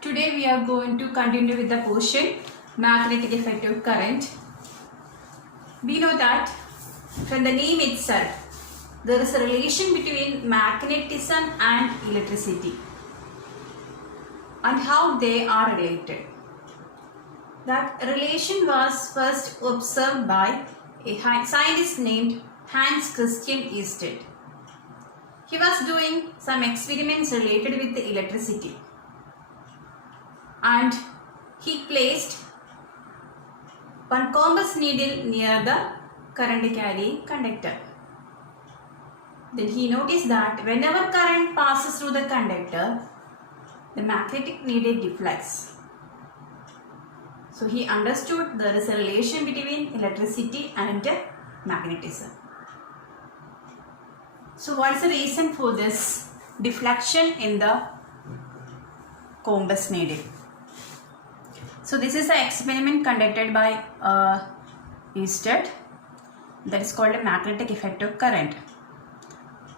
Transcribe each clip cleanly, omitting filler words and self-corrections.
Today we are going to continue with the portion magnetic effective current. We know that from the name itself there is a relation between magnetism and electricity and how they are related. That relation was first observed by a scientist named Hans Christian Ørsted. He was doing some experiments related with the electricity, and he placed one compass needle near the current carrying conductor. Then he noticed that whenever current passes through the conductor, the magnetic needle deflects. So he understood there is a relation between electricity and magnetism. So what is the reason for this deflection in the compass needle? So this is an experiment conducted by Ørsted that is called a magnetic effective current.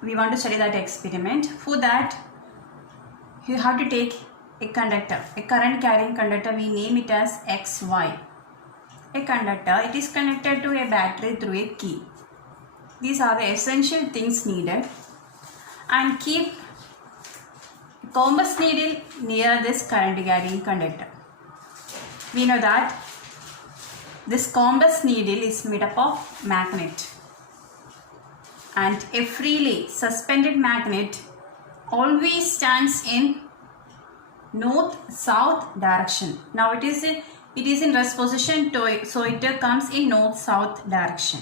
We want to study that experiment. For that, you have to take a conductor, a current carrying conductor. We name it as XY. A conductor, it is connected to a battery through a key. These are the essential things needed, and keep compass needle near this current carrying conductor. We know that this compass needle is made up of magnet, and a freely suspended magnet always stands in north-south direction. Now it is in rest position, so it comes in north-south direction.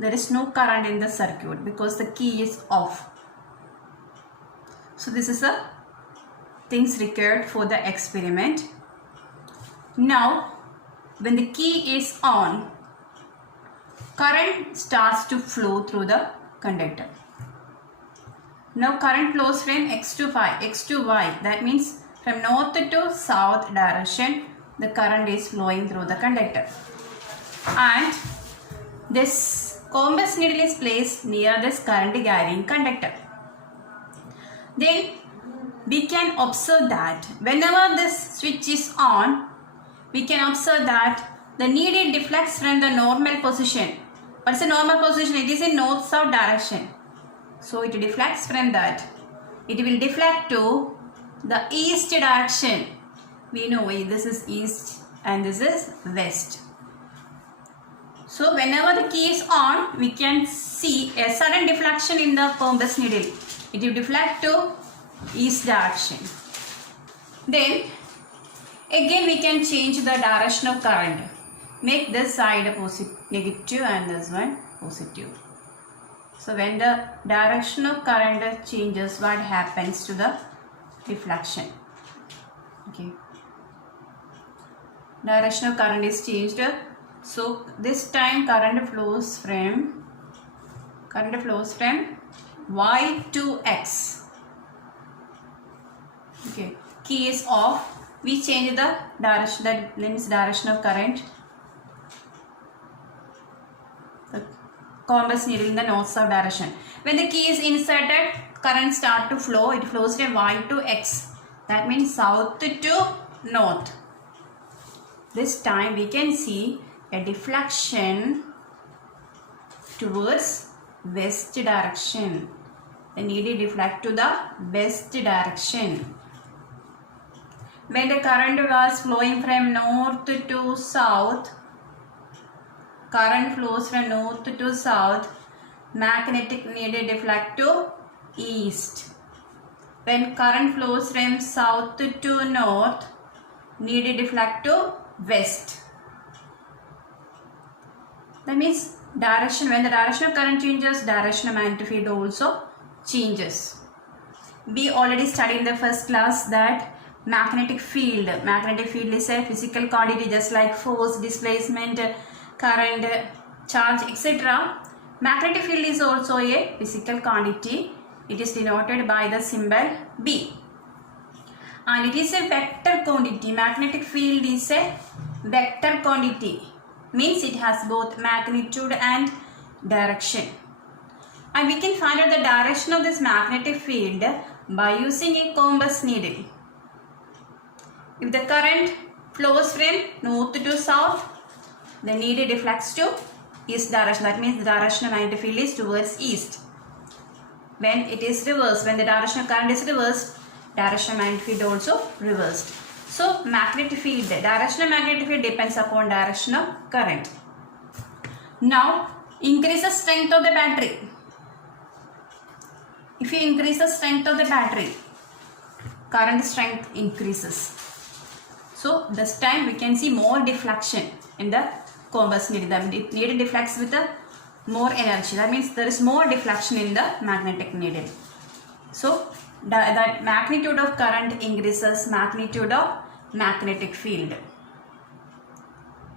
There is no current in the circuit because the key is off. So this is the things required for the experiment. Now when the key is on, current starts to flow through the conductor. Now current flows from X to Y. That means from north to south direction the current is flowing through the conductor. And this compass needle is placed near this current carrying conductor. Then we can observe that whenever this switch is on, we can observe that the needle deflects from the normal position. What's the normal position? It is in north-south direction. So it deflects from that. It will deflect to the east direction. We know this is east and this is west. So whenever the key is on, we can see a sudden deflection in the compass needle. It will deflect to east direction. Then again we can change the direction of current. Make this side negative and this one positive. So when the direction of current changes, what happens to the deflection? Okay. Direction of current is changed. So this time current flows from Y to X. Okay. Key is off. We change the direction, that means direction of current. The compass needle in the north-south direction. When the key is inserted, current start to flow. It flows from Y to X. That means south to north. This time we can see a deflection towards west direction. The needle deflect to the west direction. When the current was flowing from north to south, current flows from north to south, magnetic needle deflect to east. When current flows from south to north, needle deflect to west. That means direction, when the direction of current changes, direction of magnetic field also changes. We already studied in the first class that magnetic field is a physical quantity just like force, displacement, current, charge, etc. Magnetic field is also a physical quantity. It is denoted by the symbol B. And it is a vector quantity. Magnetic field is a vector quantity. Means it has both magnitude and direction. And we can find out the direction of this magnetic field by using a compass needle. If the current flows from north to south, the needle deflects to east direction. That means the direction of magnetic field is towards east. When it is reversed, when the direction of current is reversed, direction of magnetic field also reversed. So magnetic field, direction of magnetic field depends upon direction of current. Now increase the strength of the battery. If you increase the strength of the battery, current strength increases. So this time we can see more deflection in the compass needle. The needle deflects with more energy. That means there is more deflection in the magnetic needle. So that magnitude of current increases magnitude of magnetic field.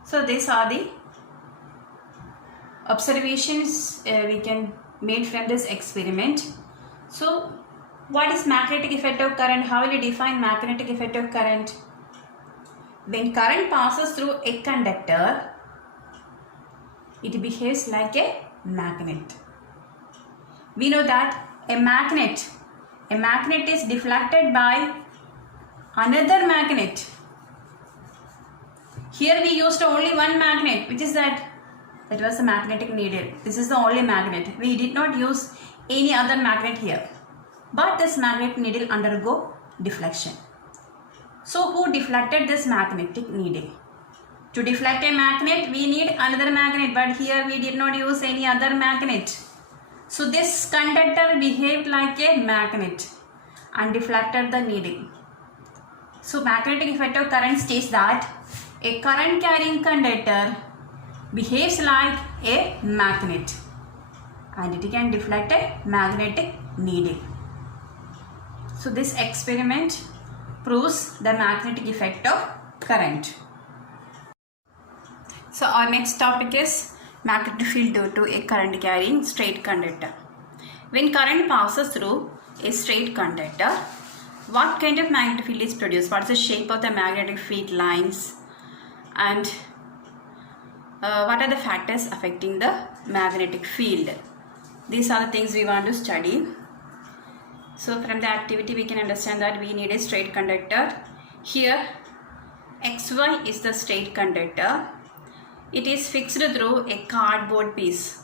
So these are the observations we can made from this experiment. So what is magnetic effect of current? How will you define magnetic effect of current? When current passes through a conductor, it behaves like a magnet. We know that a magnet is deflected by another magnet. Here we used only one magnet, which is that was a magnetic needle. This is the only magnet. We did not use any other magnet here. But this magnetic needle undergo deflection. So who deflected this magnetic needle? To deflect a magnet, we need another magnet, but here we did not use any other magnet. So this conductor behaved like a magnet and deflected the needle. So magnetic effect of current states that a current carrying conductor behaves like a magnet and it can deflect a magnetic needle. So this experiment proves the magnetic effect of current. So our next topic is magnetic field due to a current carrying straight conductor. When current passes through a straight conductor, what kind of magnetic field is produced? What is the shape of the magnetic field lines? And what are the factors affecting the magnetic field? These are the things we want to study. So from the activity we can understand that we need a straight conductor. Here XY is the straight conductor. It is fixed through a cardboard piece.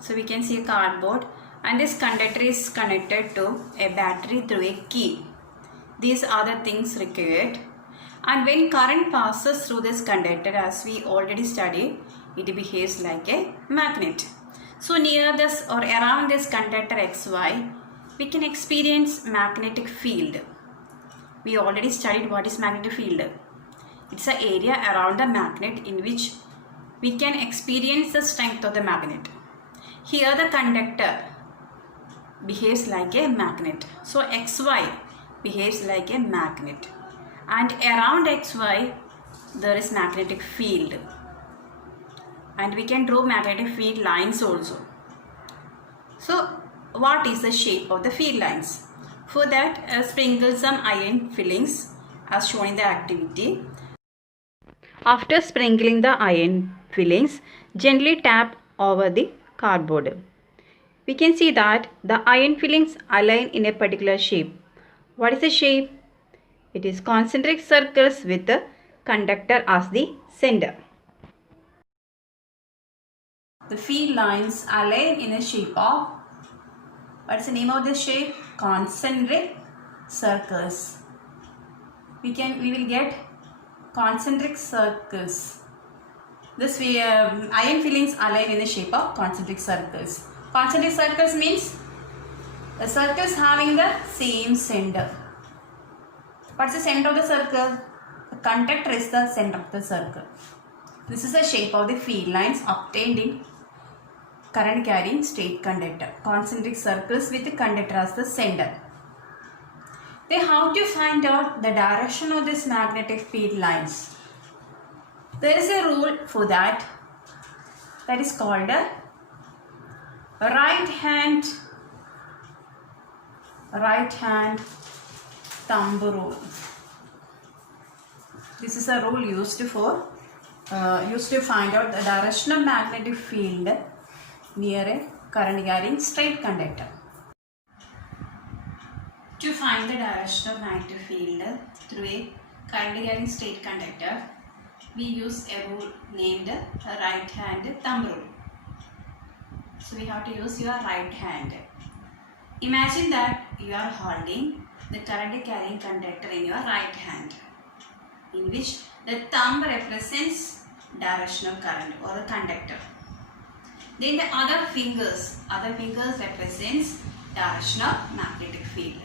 So we can see a cardboard, and this conductor is connected to a battery through a key. These are the things required. And when current passes through this conductor, as we already studied, it behaves like a magnet. So near this or around this conductor XY, we can experience magnetic field. We already studied what is magnetic field. It's an area around the magnet in which we can experience the strength of the magnet. Here the conductor behaves like a magnet. So XY behaves like a magnet. And around XY there is magnetic field. And we can draw magnetic field lines also. So what is the shape of the field lines? For that, sprinkle some iron fillings as shown in the activity. After sprinkling the iron fillings, gently tap over the cardboard. We can see that the iron fillings align in a particular shape. What is the shape? It is concentric circles with the conductor as the center. The field lines align in a shape of, what is the name of this shape? Concentric circles. We will get concentric circles. This iron fillings align in the shape of concentric circles. Concentric circles means the circles having the same center. What's the center of the circle? The conductor is the center of the circle. This is the shape of the field lines obtained in current carrying straight conductor. Concentric circles with the conductor as the center. Then how to find out the direction of this magnetic field lines? There is a rule for that. That is called a right hand thumb rule. This is a rule used to find out the direction of magnetic field near a current carrying straight conductor. To find the direction of magnetic field through a current carrying straight conductor, we use a rule named right hand thumb rule. So we have to use your right hand. Imagine that you are holding the current carrying conductor in your right hand, in which the thumb represents direction of current or the conductor. Then the other fingers represents direction of magnetic field.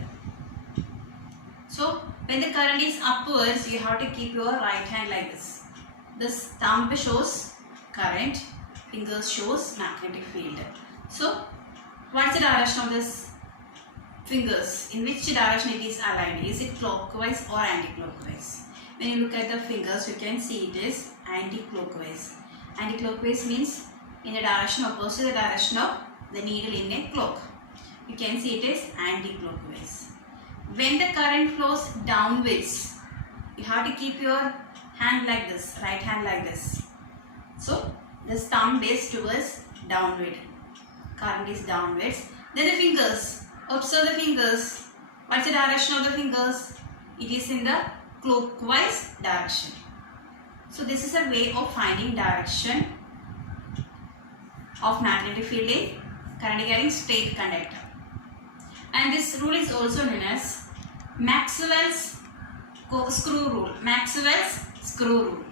So when the current is upwards, you have to keep your right hand like this. This thumb shows current, fingers shows magnetic field. So what's the direction of this fingers? In which direction it is aligned? Is it clockwise or anti-clockwise? When you look at the fingers, you can see it is anti-clockwise. Anti-clockwise means in the direction opposite the direction of the needle in a clock. You can see it is anti-clockwise. When the current flows downwards, you have to keep your hand like this, right hand like this. So this thumb is towards downward. Current is downwards. Then the fingers. Observe the fingers. What's the direction of the fingers? It is in the clockwise direction. So this is a way of finding direction of magnetic field in current carrying straight conductor. And this rule is also known as Maxwell's screw rule. Maxwell's screw rule.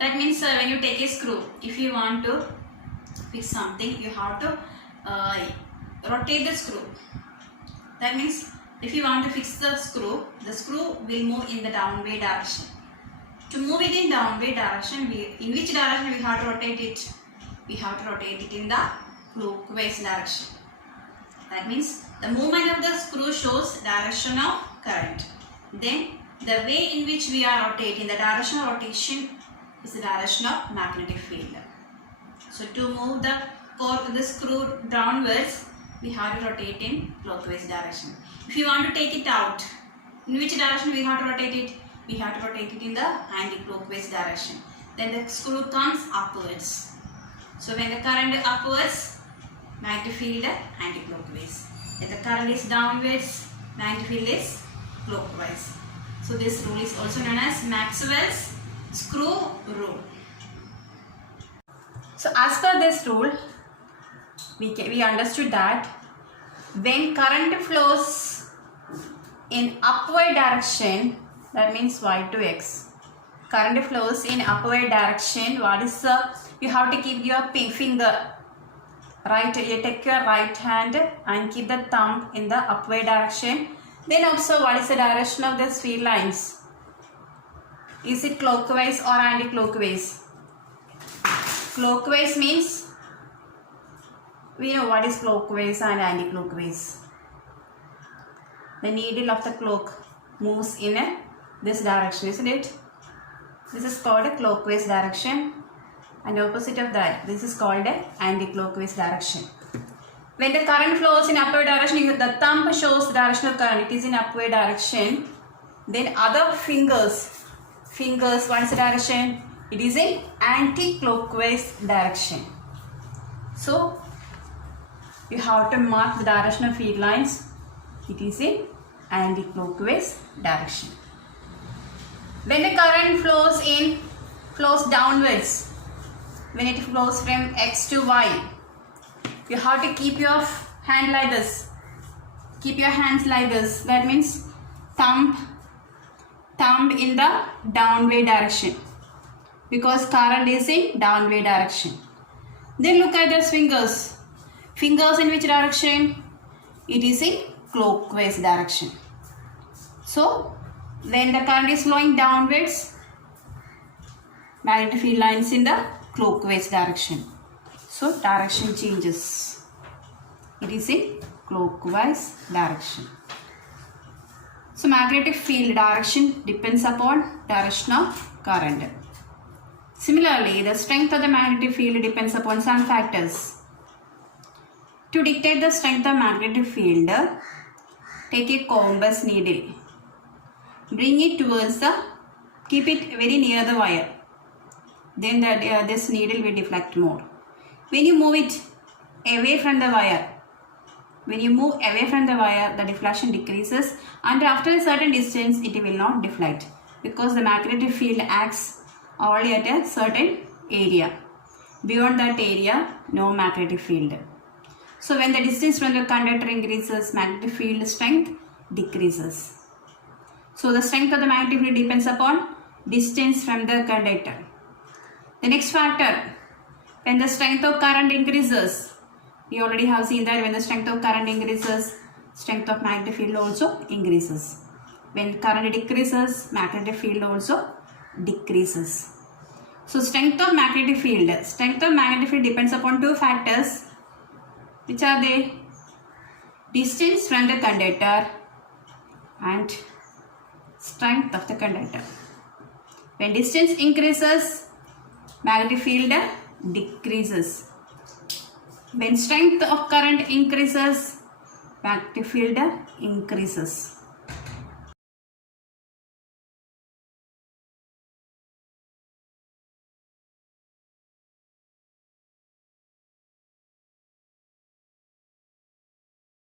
That means when you take a screw, if you want to fix something, you have to rotate the screw. That means if you want to fix the screw will move in the downward direction. To move it in downward direction, in which direction we have to rotate it? We have to rotate it in the clockwise direction. That means the movement of the screw shows direction of current. Then the way in which we are rotating, the direction of rotation is the direction of magnetic field. So to move the screw downwards, we have to rotate in clockwise direction. If you want to take it out, in which direction we have to rotate it? We have to rotate it in the anti-clockwise direction. Then the screw comes upwards. So when the current is upwards, magnetic field anti-clockwise. If the current is downwards, magnetic field is clockwise. So this rule is also known as Maxwell's screw rule. So as per this rule, we understood that when current flows in upward direction, that means y to x. Current flows in upward direction. What is you have to keep your finger right. You take your right hand and keep the thumb in the upward direction. Then observe what is the direction of these field lines. Is it clockwise or anti-clockwise? Clockwise means we know what is clockwise and anti-clockwise. The needle of the clock moves in this direction, isn't it? This is called a clockwise direction, and opposite of that, this is called a anti-clockwise direction. When the current flows in upward direction, the thumb shows the direction of current. It is in upward direction. Then other fingers, what is the direction? It is in anti-clockwise direction. So you have to mark the direction of field lines. It is in anti-clockwise direction. When the current flows downwards, when it flows from x to y, you have to keep your hand like this. Keep your hands like this. That means thumb in the downward direction, because current is in downward direction. Then look at those fingers. Fingers in which direction? It is in clockwise direction. So when the current is flowing downwards, magnetic field lines in the clockwise direction. So direction changes. It is in clockwise direction. So magnetic field direction depends upon direction of current. Similarly, the strength of the magnetic field depends upon some factors. To dictate the strength of magnetic field, take a compass needle. Bring it towards keep it very near the wire. Then this needle will deflect more. When you move it away from the wire, When you move away from the wire, the deflection decreases, and after a certain distance, it will not deflect because the magnetic field acts only at a certain area. Beyond that area, no magnetic field. So when the distance from the conductor increases, magnetic field strength decreases. So the strength of the magnetic field depends upon distance from the conductor. The next factor, when the strength of current increases, we already have seen that when the strength of current increases, strength of magnetic field also increases. When current decreases, magnetic field also decreases. So strength of magnetic field depends upon two factors. Which are they? Distance from the conductor and strength of the conductor. When distance increases, magnetic field decreases. When strength of current increases, magnetic field increases.